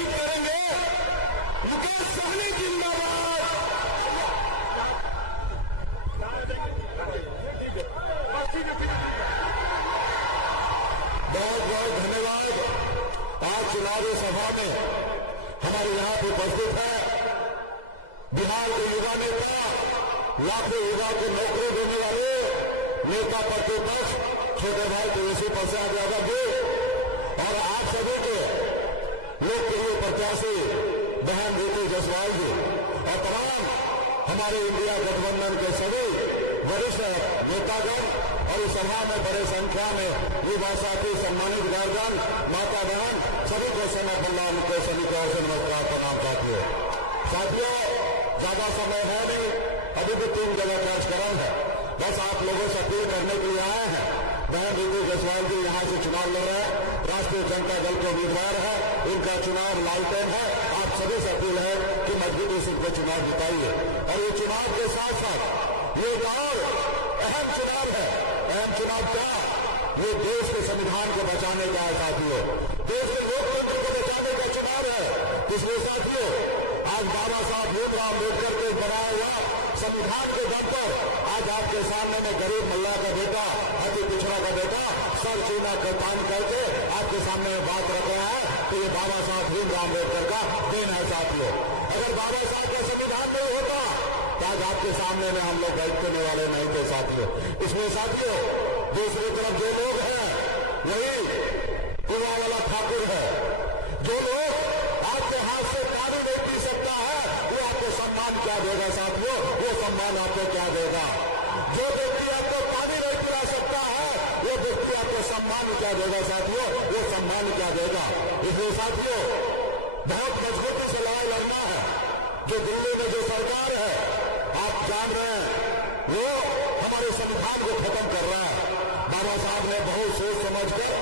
शहीद करेंगे। मुकेश सहनी जिंदाबाद। बहुत बहुत धन्यवाद। आज चुनावी सभा में हमारे यहाँ पे उपस्थित है बिहार के युवा नेता, लाखों युवा को नौकरी देने वाले नेता प्रतिपक्ष छोटे भाई तेजस्वी प्रसाद यादव जी और आप सभी के लोकप्रिय प्रत्याशी बहन ऋतु जायसवाल जी और तमाम हमारे इंडिया गठबंधन के सभी वरिष्ठ नेतागण और इस सभा में बड़े संख्या में युवा साथी, सम्मानित गार्जियन, माता बहन सभी को सनाफुल्लाह को सभी को नमस्कार प्रणाम साथियों। साथियों, ज्यादा समय है नहीं, अभी भी 3 जगह कार्यक्रम है। बस आप लोगों से अपील करने के लिए आए हैं। बहन ऋतु जायसवाल जी यहाँ से चुनाव लड़ रहे हैं, राष्ट्रीय जनता दल के उम्मीदवार है, इनका चुनाव लालटेन है। आप सभी से अपील है कि मजबूती से इनको चुनाव जिताइए। और ये चुनाव के साथ साथ ये एक और अहम चुनाव है। अहम चुनाव क्या? ये देश के संविधान को बचाने का है साथियों, देश के लोकतंत्र को बचाने का चुनाव है। इसलिए साथियों, आज बाबा साहब भीमराव अम्बेडकर के बनाया हुआ संविधान के दम पर आज आपके सामने में गरीब मल्ला का बेटा, अति पिछड़ा का बेटा सर चीना का पान करके आपके सामने बात रख रहा है। तो ये बाबा साहब भीमराव अम्बेडकर का देन है साथियों। अगर बाबा साहब का संविधान नहीं होता तो आज आपके सामने में हम लोग बैठने वाले नहीं थे साथियों। इसमें साथियों, दूसरी तरफ जो लोग हैं वही कुआ वाला ठाकुर है। जो लोग आपके हाथ से पानी नहीं पी सकता है वो आपको सम्मान क्या देगा साथियों? वो सम्मान आपको क्या देगा? जो व्यक्ति आपको पानी नहीं पिला सकता है वो व्यक्ति आपको सम्मान क्या देगा साथियों? वो सम्मान क्या देगा? इसलिए साथियों, बहुत मजबूती से लड़ाई लड़ना है। जो दिल्ली में जो सरकार है आप जान रहे हैं, वो हमारे संविधान को खत्म कर रहा है। बाबा साहब ने बहुत सोच समझ कर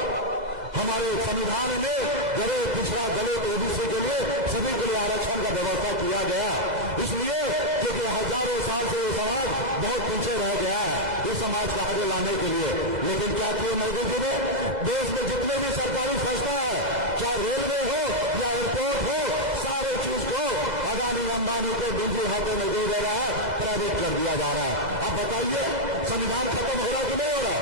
हमारे संविधान में गरीब, पिछड़ा, दलित, ओबीसी के लिए सभी के लिए आरक्षण का व्यवस्था किया गया। इसलिए क्योंकि हजारों साल से ये समाज बहुत पीछे रह गया है इस समाज को आगे लाने के लिए। लेकिन क्या किया मोदी जी ने? देश में जितने भी सरकारी संस्था है, चाहे रेलवे हो या एयरपोर्ट हो, सारे चीज को अदानी अंबानी को निजी हाथों में दे दे रहा है, प्राइवेट कर दिया जा रहा है। अब बताइए, संविधान खत्म हो रहा कि नहीं हो रहा?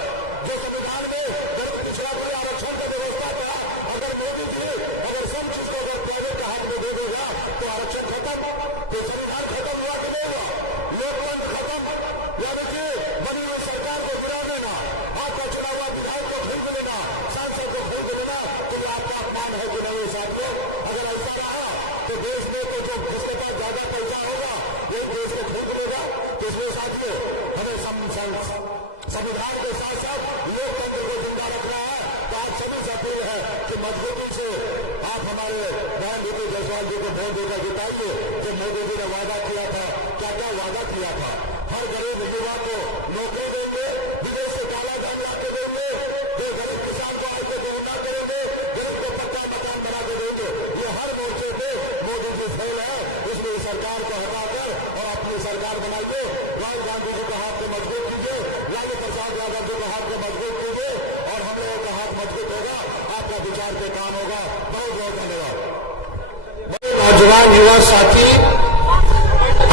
जो संविधान में गरीब, पिछड़ा को आरक्षण का व्यवस्था था, अगर मोदी जी अगर सब चीज को अगर प्राइवेट के हाथ में दे देगा तो आरक्षण खत्म, तो संविधान खत्म हुआ कि नहीं हुआ? लोकतंत्र खत्म। यानी कि बनी हुई सरकार को गिरा देना, आपका चुना हुआ विधायक को फूंक देना, सांसद को फूंक देना, तो ये आपका अपमान है कि नहीं साथियों? अगर ऐसा रहा तो देश में तो जो जिसके पास ज्यादा पैसा होगा वो देश को फूंक देगा। तो इसलिए साथियों, हमें संविधान के साथ साथ लोकतंत्र को जिंदा रखना है। तो आज सभी से अपील है कि मजबूती से आप हमारे बहन ऋतु जायसवाल जी को वोट देकर जिताइए। जो मोदी जी ने वादा किया था, क्या क्या वादा किया था? हर गरीब युवा को नौकरी देंगे, विदेश से काला धन ला के देंगे, जो गरीब किसान को आज से योजना करेंगे, गरीब को पक्का मकान बना के देंगे। ये हर मोर्चे पे मोदी जी फेल है। इसलिए सरकार को हटाकर और अपनी सरकार बनाइए। राहुल गांधी जी का हाथ को मजबूत कीजिए, लालू प्रसाद यादव जी का हाथ को मजबूत कीजिए और हम लोगों का हाथ मजबूत होगा, आपका विचार पे काम होगा। बहुत बहुत धन्यवाद। नौजवान युवा साथी,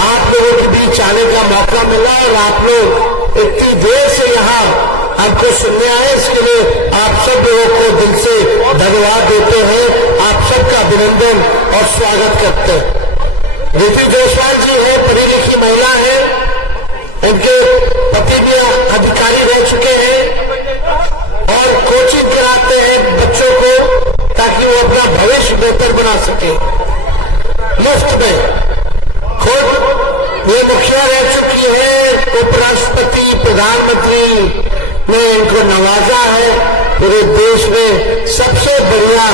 आप लोगों के बीच आने का मौका मिला और आप लोग इतनी देर से यहाँ हमको सुनने आए, इसके लिए आप सब लोगों को दिल से धन्यवाद देते हैं। आप सबका अभिनंदन और स्वागत करते हैं। ऋतु जायसवाल जी है, पढ़ी लिखी महिला है, उनके पति भी अधिकारी रह चुके हैं और कोचिंग कराते हैं बच्चों को ताकि वो अपना भविष्य बेहतर बना सके मुफ्त में। खुद ये मुखिया रह चुकी है, उपराष्ट्रपति, प्रधानमंत्री ने इनको नवाजा है पूरे देश में सबसे बढ़िया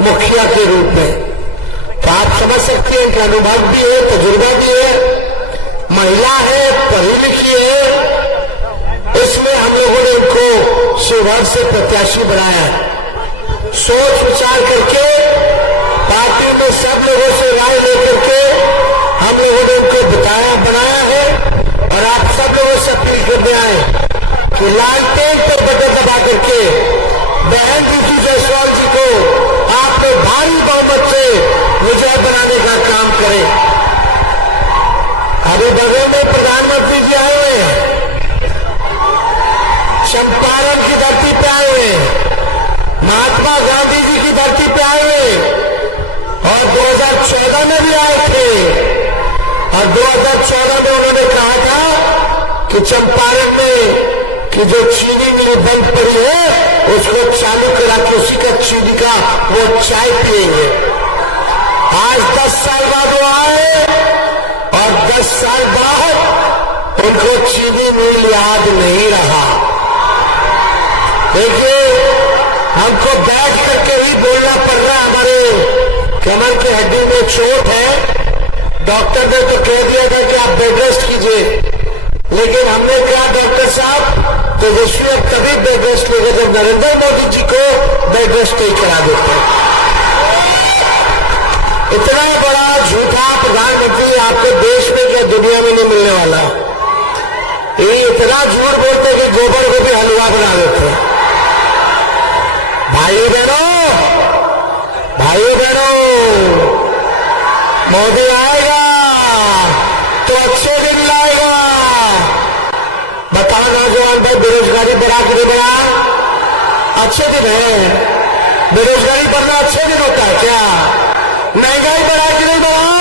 मुखिया के रूप में। तो आप समझ सकते हैं कि अनुभव भी है, तजुर्बा भी है, महिला है, पढ़ी लिखी है। इसमें हम लोगों ने इनको शिवहर से प्रत्याशी बनाया है। सोच विचार करके पार्टी में सब लोगों से राय लेकर के हम लोगों ने उनको बताया, बनाया है। और आप सब लोगों से अपील करने आए कि लालटेन पर बटन दबा करके बहन ऋतु जायसवाल जी को आपने भारी बहुमत से 2014 में उन्होंने कहा था कि चंपारण में कि जो चीनी मिल बंद पड़ी है उसको चालू करा के उसी का चीनी का वो चाय पिएंगे। आज 10 साल बाद वो आए और 10 साल बाद उनको चीनी मिल याद नहीं रहा। देखिए, हमको बैठ करके ही बोलना पड़ रहा है। हमारे कमर की हड्डी में चोट है। डॉक्टर ने तो कह दिया था कि आप बेड रेस्ट कीजिए, लेकिन हमने कहा डॉक्टर साहब तेजस्वी अब तभी बेड रेस्ट लेगा जब नरेंद्र मोदी जी को बेड रेस्ट नहीं करा देते। इतना बड़ा झूठा प्रधानमंत्री आपके देश में क्या दुनिया में नहीं मिलने वाला। ये इतना झूठ बोलते कि गोबर को भी हलवा बना देते। भाइयों बहनों, मोदी आएगा तो अच्छे दिन लाएगा। बताओ नौजवान भाई, बेरोजगारी बढ़ा कि नहीं बढ़ा? अच्छे दिन है। बेरोजगारी बढ़ना अच्छे दिन होता है क्या? महंगाई बढ़ा कि नहीं बढ़ा?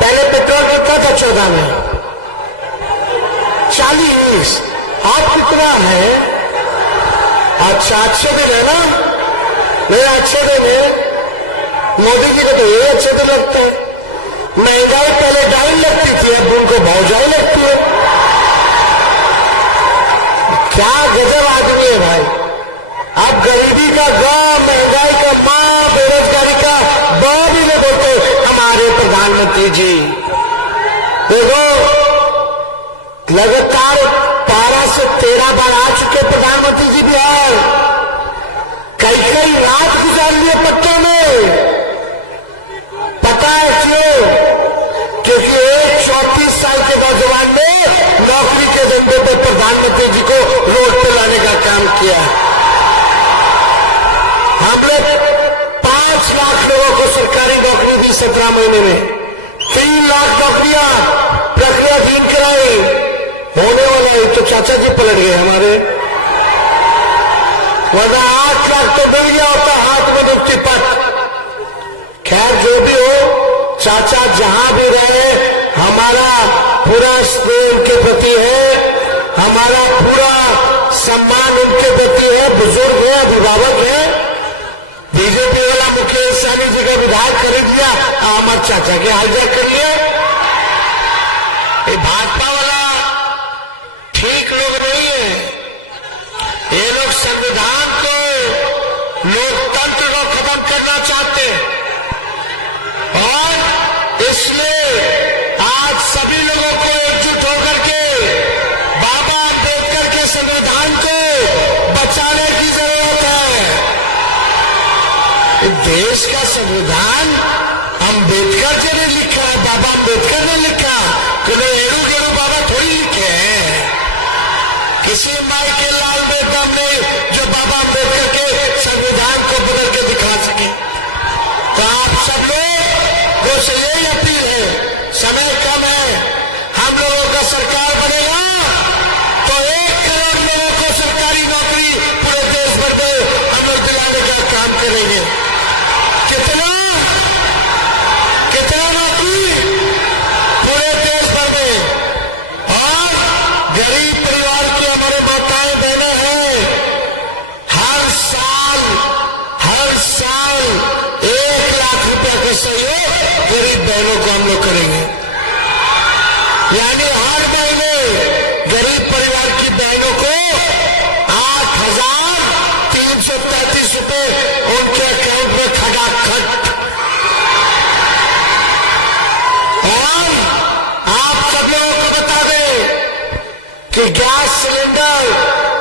पहले पेट्रोल मिलता था 14 में 40, आज कितना है? अच्छा, अच्छे दिन है ना? नहीं, अच्छे दिन है। मोदी जी को तो ये अच्छे दिन लगते हैं। महंगाई पहले डाइन लगती थी, अब उनको भौजाई लगती है। क्या गजब आदमी है भाई। अब गरीबी का गांव, महंगाई का मां, बेरोजगारी का बाप ही नहीं बोलते हमारे प्रधानमंत्री जी। देखो, लगातार 12 से 13 बार आ चुके प्रधानमंत्री जी बिहार। कई रात गुजार लिए पट्टों में। पता है क्यों? क्योंकि एक 34 साल के नौजवान ने नौकरी के धंधे पर प्रधानमंत्री जी को रोड पर लाने का काम किया। हमने 5 लाख लोगों को सरकारी नौकरी दी 17 महीने में। 3 लाख नौकरियां प्रक्रियाधीन कराई। होने वाला है तो चाचा जी पलट गए हमारे, वरना 8 लाख तो मिल गया होता हाथ में नियुक्ति पत्र। खैर, जो भी हो, चाचा जहां भी रहे, हमारा पूरा स्नेह उनके प्रति है, हमारा पूरा सम्मान उनके प्रति है। बुजुर्ग है, अभिभावक है। बीजेपी वाला मुकेश सहनी जी का विधायक खरीद लिया, अहमद चाचा के हाजिर कर लिए। भाजपा वाला ठीक लोग नहीं है। ये लोग संविधान को, लोकतंत्र को खत्म करना चाहते हैं और इसलिए आज सभी लोगों को एकजुट होकर के बाबा अम्बेडकर के संविधान को बचाने की जरूरत है। देश का संविधान अम्बेडकर जी ने लिखा है, बाबा अम्बेडकर ने लिखा। कोई एरू गेरू बाबा थोड़ी लिखे हैं। किसी माई के लाल में दम नहीं जो बाबा अम्बेडकर के संविधान को बदल के दिखा सके। तो आप सब लोग वो से यही अपील है, समय कम है, हम लोगों का सरकार बनेगा तो 1 करोड़ लोगों को सरकारी नौकरी पूरे देश भर में हम लोग दिलाने का काम करेंगे। कितना नौकरी पूरे देश भर में। और गरीब परिवार की हमारे माताएं बहनें हैं, हर साल 1 लाख रुपए के सहयोग गरीब बहनों को हम लोग करेंगे। यानी हर महीने गरीब परिवार की बहनों को 8,333 रुपए उनके अकाउंट में खटाखट। और आप सब लोगों को बता दें कि गैस सिलेंडर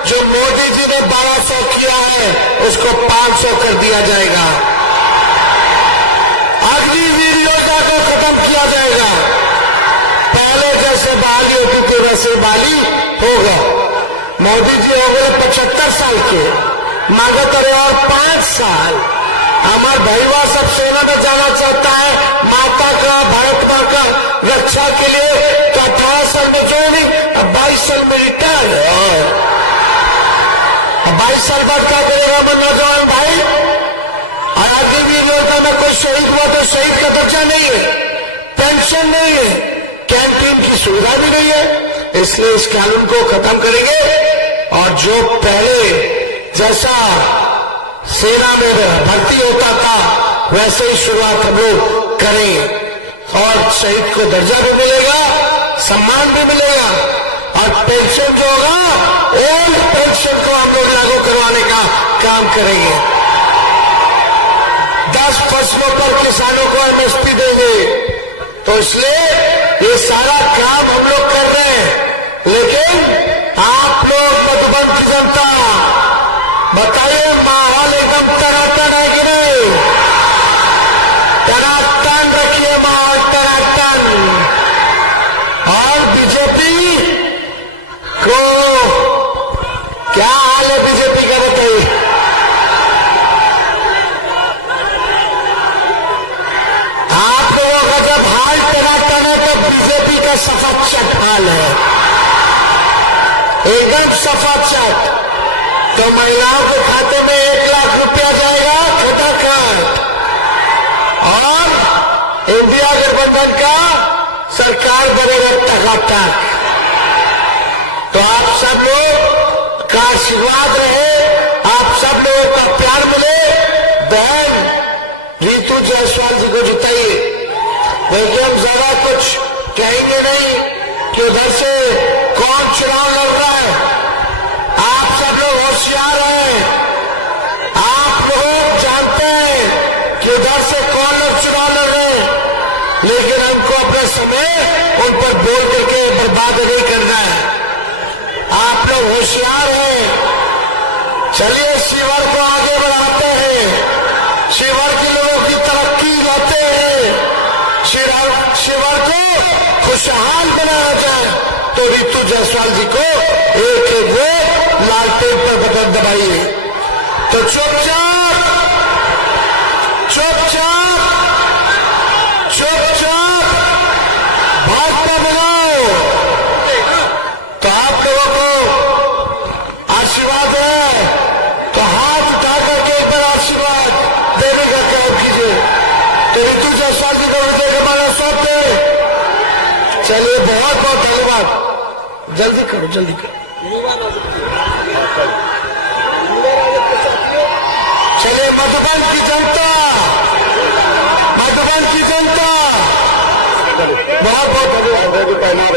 जो मोदी जी ने 1200 किया है उसको 500 कर दिया जाएगा। अग्निवीर योजना को खत्म किया जाएगा। पहले जैसे बहाली होती थी वैसे बहाली होगा। मोदी जी हो गए 75 साल के, मगर करे और 5 साल। हमारा भैया सब सेना में जाना चाहता है माता का, भारत मां का रक्षा के लिए, तो 18 साल में जो नहीं, अब 22 साल में रिटायर है। अब 22 साल बाद क्या करेगा मैं नौजवान भाई? अग्निवीर योजना में कोई शहीद हुआ तो शहीद का दर्जा नहीं है, पेंशन नहीं है, कैंटीन की सुविधा भी नहीं है। इसलिए इस कानून को खत्म करेंगे और जो पहले जैसा सेना में भर्ती होता था वैसे ही शुरुआत हम लोग करें और शहीद को दर्जा भी मिलेगा, सम्मान भी मिलेगा और पेंशन जो होगा ओल्ड पेंशन को हम लोग लागू करवाने का काम करेंगे। 10 फसलों पर किसानों को एमएसपी देंगे। तो इसलिए ये सारा काम हम लोग कर रहे हैं। लेकिन आप लोग मधुबन की जनता बताइए, माहौल एकदम टनाटन है कि नहीं? टनाटन रखिए, माहौल टनाटन। और बीजेपी को क्या हाल है? बीजेपी का बताइए। आप लोगों का जब हाल टनाटन है तो बीजेपी का सफाचट हाल है, एकदम सफाचट। तो महिलाओं के खाते में 1 लाख रुपया जाएगा खटाखट और इंडिया गठबंधन का सरकार बनेगा टकाटक। तो आप सब लोग का आशीर्वाद रहे, आप सब लोगों का प्यार मिले। बहन रीतू जायसवाल जी को जिताइए। देखिए हम ज्यादा कुछ कहेंगे नहीं कि उधर से कौन चुनाव लड़ रहा है। आप सब लोग होशियार हैं, आप लोग जानते हैं कि उधर से कौन लोग चुनाव लड़ रहे हैं, लेकिन हमको अपना समय उन पर बोल करके बर्बाद नहीं करना है। आप लोग होशियार हैं। चलिए शिवर को आगे बढ़ाते हैं, शिवर के लोगों की तरक्की लाते हैं, शिवर को खुशहाल बनाया जाए। तो रीतू जायसवाल जी को एक एक वोट लालटेन पर बटन दबाइए। तो चुपचाप चुपचाप चुपचाप भाजपा बनाओ। तो आप लोगों को आशीर्वाद है तो हाथ उठा करके एक बार आशीर्वाद देने का काम कीजिए। तो रीतू जायसवाल जी को विजय का माला सौंपते। चलिए बहुत बहुत धन्यवाद। जल्दी करो, जल्दी करो। चलिए मधुबन की जनता, मधुबन की जनता बहुत बहुत धन्यवाद।